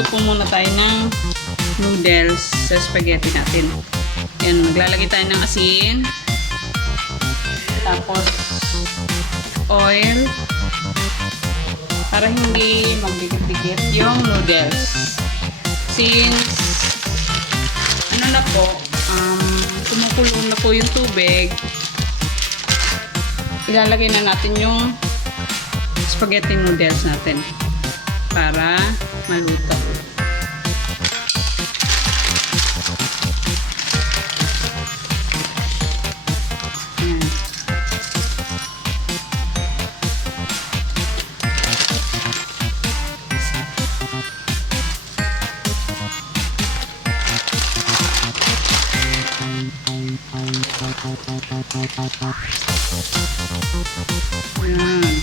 magluluto po muna tayo ng noodles sa spaghetti natin. Yan, maglalagay tayo ng asin. Tapos, oil. Para hindi magdikit-dikit yung noodles. Since, ano na po, kumukulo na po yung tubig, ilalagay na natin yung spaghetti noodles natin para maluto. Ayan. Ayan.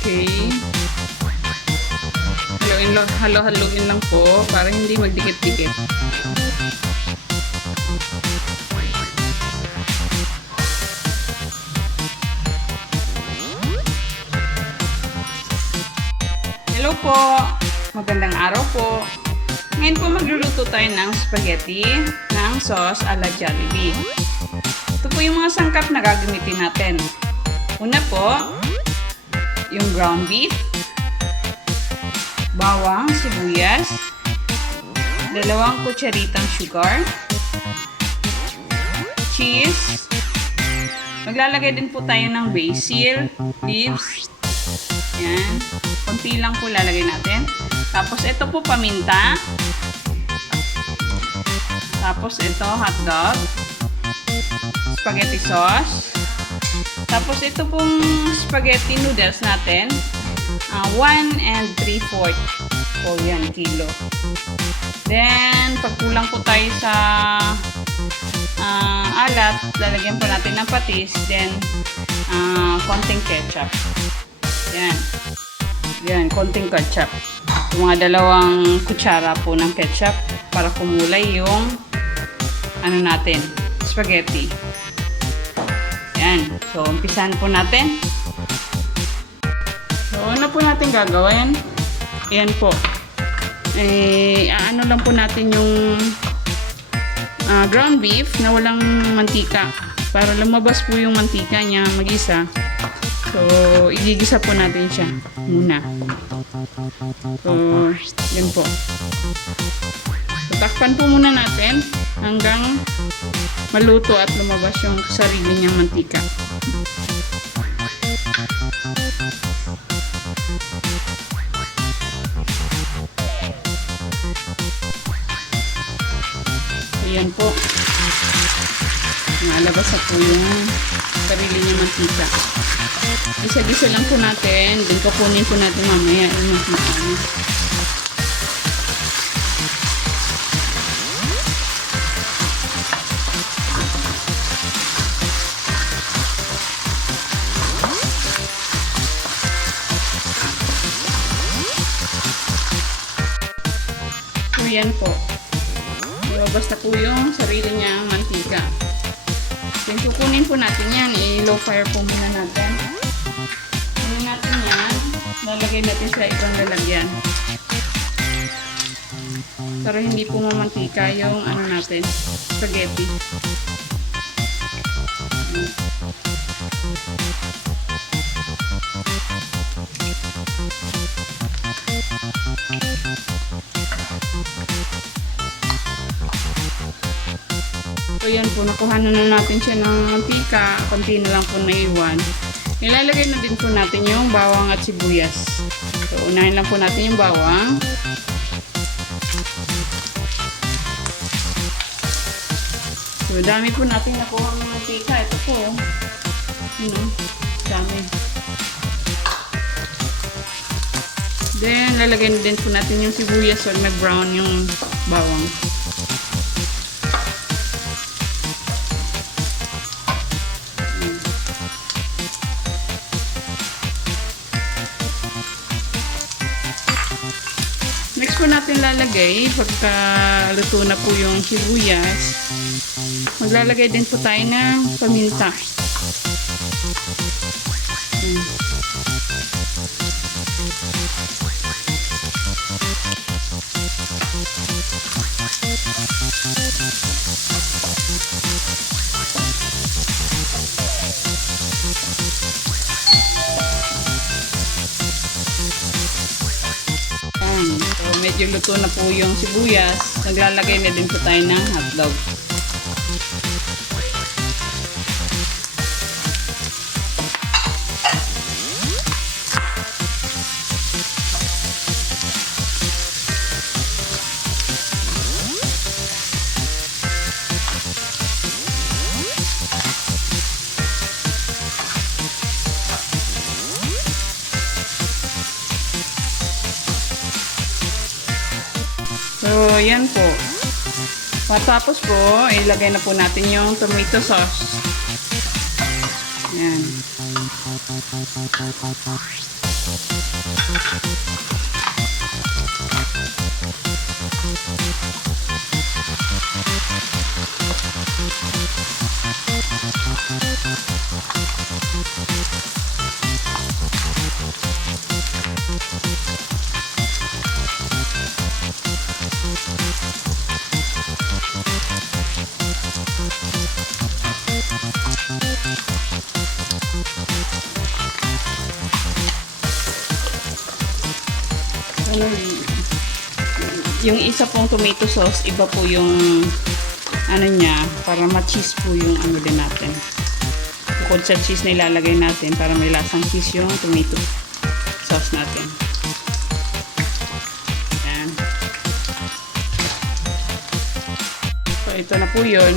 Okay. Halo-haluin lang po para hindi magdikit-dikit. Hello po! Magandang araw po! Ngayon po magluluto tayo ng spaghetti ng sauce a la Jollibee. Ito po yung mga sangkap na gagamitin natin. Una po, yung ground beef, bawang, sibuyas, 2 kutsaritang sugar, cheese, maglalagay din po tayo ng basil leaves. Yan, konti lang po lalagay natin. Tapos ito po paminta. Tapos ito hotdog, spaghetti sauce. Tapos ito pong spaghetti noodles natin, 1 3/4 po yan kilo. Then pagkulang po tayo sa alat, lalagyan po natin ng patis. Then konting ketchup. Yan. Yan, konting ketchup. Mga 2 kutsara po ng ketchup para kumulay yung ano natin, spaghetti. Yan. So, umpisahan po natin. So, ano po natin gagawin? Ayan po. Ano lang po natin yung ground beef na walang mantika. Para lumabas po yung mantika niya mag-isa. So, igigisa po natin siya muna. So, yan po. So, takpan po muna natin hanggang maluto at lumabas yung sarili niyang mantika. Ayan po. Nalabas na po yung sarili niyang mantika. Gisa-gisa lang po natin. Then kukunin po natin mamaya yung mantika. So yan po. Lumabas na po yung sarili niyang mantika. Then kukunin po natin yan. I-low fire po muna natin. Kunin natin yan. Lalagay natin sa ibang lalagyan. Para hindi po mamantika yung ano natin, spaghetti. So yan po, nakuha na natin siya ng mantika. Konti na lang po naiwan. Nilalagay na din po natin yung bawang at sibuyas. So unahin lang po natin yung bawang. So dami po natin nakuha ng mantika. Ito po. Dami. Then lalagay na din po natin yung sibuyas or nag-brown yung bawang. Next po natin lalagay, pagka luto na po yung sibuyas, maglalagay din po tayo ng paminta. So, medyo luto na po yung sibuyas. Naglalagay na din po tayo ng hotdog. So, yan po. Matapos po, ilagay na po natin yung tomato sauce. Yan. Yung isa pong tomato sauce, iba po yung ano niya, para ma-cheese po yung ano din natin. Bukod sa cheese na ilalagay natin, para may lasang cheese yung tomato sauce natin. Ayan. So, ito na po yun.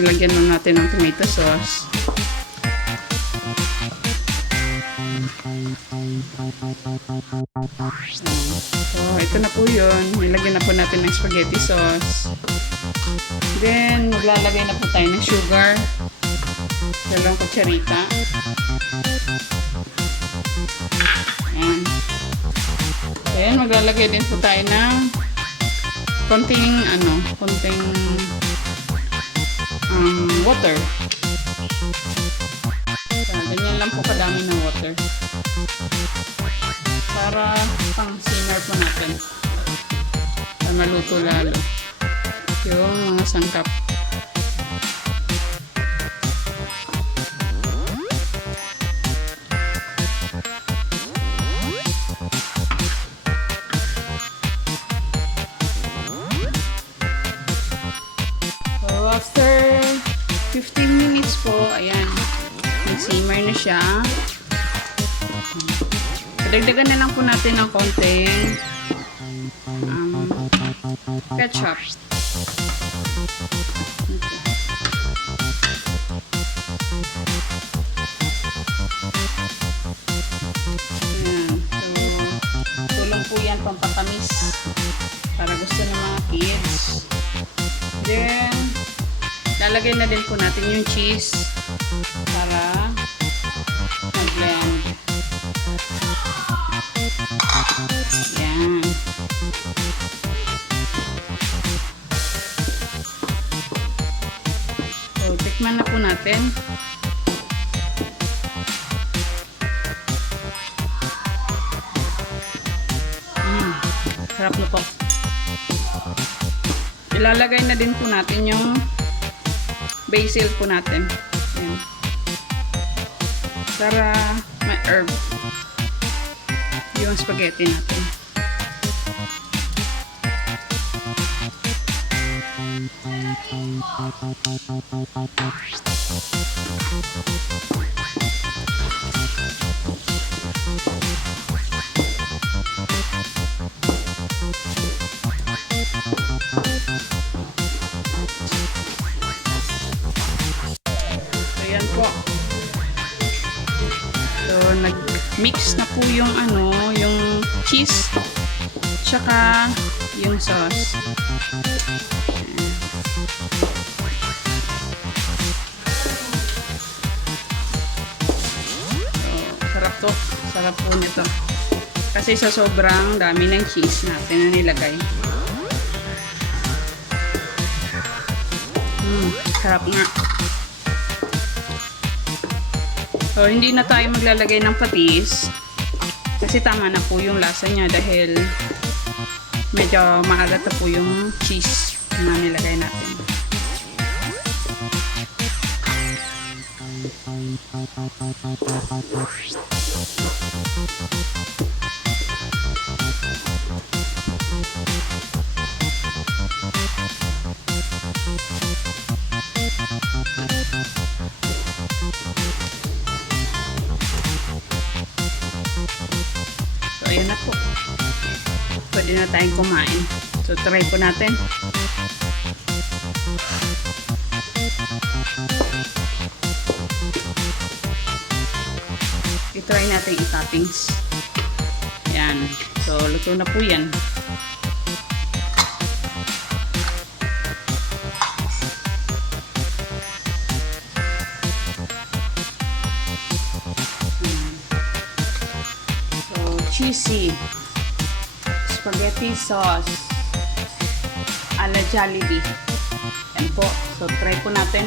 Nilagyan na natin ng tomato sauce. So, ito na po yun. Nilagyan na po natin ng spaghetti sauce. Then, maglalagay na po tayo ng sugar. Dalawang kutsarita. Ayan. Then, maglalagay din po tayo ng konting water. So, ganyan lang po kadami ng water. Para pang simmer po natin. Para maluto lalo yung mga sangkap. So, after 15 minutes po, ayan, nag-simmer na siya. Dagdagan na lang po natin ng konting ketchup. Ayan. So, tulong po yan pampatamis para gusto ng mga kids. Then, lalagay na din po natin yung cheese para mag-blend. Yan. So, tikman na po natin. Sarap na po. Ilalagay na din po natin yung basil po natin. Yan. Para may herb yung spaghetti natin. Ayan po. So, nag-mix na po yung yung cheese tsaka yung sauce. So, sarap to. Sarap po nito. Kasi sa sobrang dami ng cheese natin na nilagay. Sarap nga. So, hindi na tayo maglalagay ng patis. Kasi tama na po yung lasa niya dahil medyo maalat na po yung cheese na nilagay natin. So, ayan na po. Pwede na tayong kumain. So, try po natin. I-try natin i-toppings. Ayan. So, luto na po yan. Cheesy spaghetti sauce ala Jollibee. Yan po. So, try po natin.